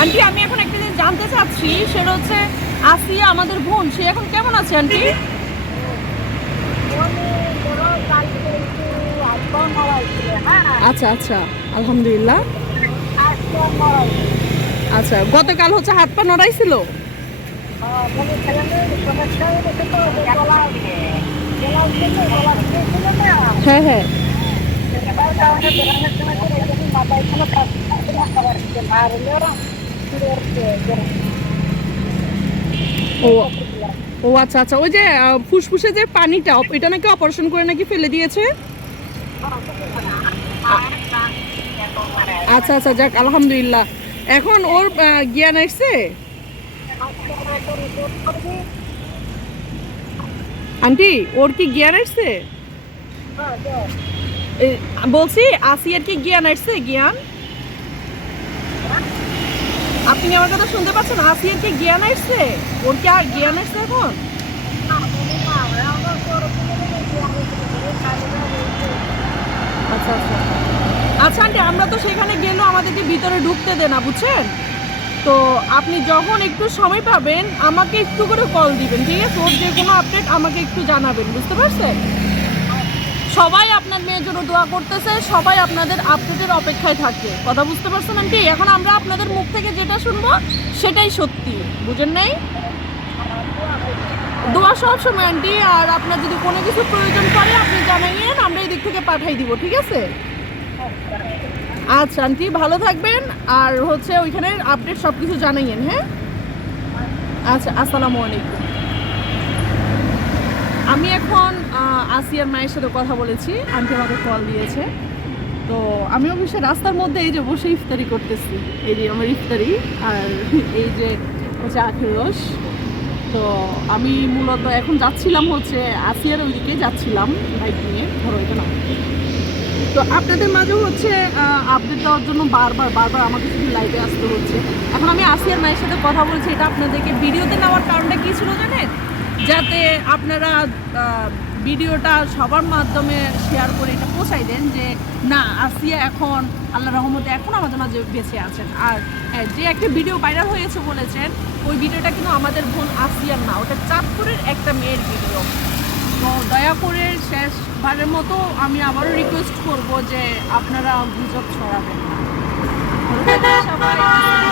Aunty আমি এখন একটা জিনিস জানতে চাচ্ছি, সেটা হচ্ছে আসিয়া আমাদের বোন, সে এখন কেমন আছে আন্টি আচ্ছা আচ্ছা আলহামদুলিল্লাহ। আচ্ছা গতকাল হচ্ছে হাত পা নড়াইছিল হ্যাঁ হ্যাঁ। ও ও আচ্ছা আচ্ছা ওই যে ফুসফুসে যে পানিটা এটা নাকি অপারেশন করে নাকি ফেলে দিয়েছে? আচ্ছা আচ্ছা যাক আলহামদুলিল্লাহ। এখন ওর জ্ঞান আসছে আন্টি ওর কি জ্ঞান আসছে এ, বলছি আসিয়ার কি জ্ঞান আসছে জ্ঞান? আপনি আমার কথা শুনতে পাচ্ছেন? আসিয়ার কি জ্ঞান আসছে? ওর কি আর জ্ঞান আসছে এখন? আচ্ছা আচ্ছা। আচ্ছা আন্টি, আমরা তো সেখানে গেলেও আমাদেরকে ভিতরে ঢুকতে দে না, বুঝছেন? তো আপনি যখন একটু সময় পাবেন, আমাকে একটু করে কল দিবেন, ঠিক আছে? ওর যে কোনো আপডেট আমাকে একটু জানাবেন, বুঝতে পারছেন? সবাই আপনার মেয়ের জন্য দোয়া করতেছে, সবাই আপনাদের আপডেটের অপেক্ষায় থাকে। কথা বুঝতে পারছেন আন্টি? এখন আমরা আপনাদের মুখ থেকে যেটা শুনব, সেটাই সত্যি। বুঝেন নাই? দোয়া সব সময় আন্টি, আর আপনার যদি কোনো কিছু প্রয়োজন পড়ে, আপনি জানাইয়েন, আমরা এই দিক থেকে পাঠাই দিব, ঠিক আছে? আচ্ছা আন্টি, ভালো থাকবেন, আর হচ্ছে ওইখানের আপডেট সব কিছু জানাইয়েন হ্যাঁ? আচ্ছা আসসালামু আলাইকুম। আমি এখন আসিয়ার মায়ের সাথে কথা বলেছি। আন্টি আমাকে কল দিয়েছে। তো আমি অবশ্যই রাস্তার মধ্যে এই যে বসে ইফতারি করতেছি। এই যে আমার ইফতারি আর এই যে হচ্ছে আখের রস। তো আমি মূলত এখন যাচ্ছিলাম হচ্ছে আসিয়ার ওইদিকে যাচ্ছিলাম বাইক নিয়ে, ধরো এটা না। তো আপনাদের মাঝে হচ্ছে আপডেট দেওয়ার জন্য বারবার বারবার আমাকে শুধু লাইভে আসতে হচ্ছে। এখন আমি আসিয়ার মায়ের সাথে কথা বলছি, এটা আপনাদেরকে ভিডিওতে নেওয়ার কারণটা কী ছিল জানেন? যাতে আপনারা ভিডিওটা সবার মাধ্যমে শেয়ার করে এটা পৌঁছাই দেন যে না আসিয়া এখন আল্লাহ রহমতে এখন আমাদের মাঝে বেঁচে আছেন। আর হ্যাঁ, যে একটা ভিডিও ভাইরাল হয়েছে বলেছেন ওই ভিডিওটা কিন্তু আমাদের বোন আসিয়ার না ওটা চাঁদপুরের একটা মেয়ের ভিডিও তো দয়া করে শেষবারের মতো আমি আবারও রিকোয়েস্ট করব যে আপনারা গুজব ছড়াবেন না। সবাই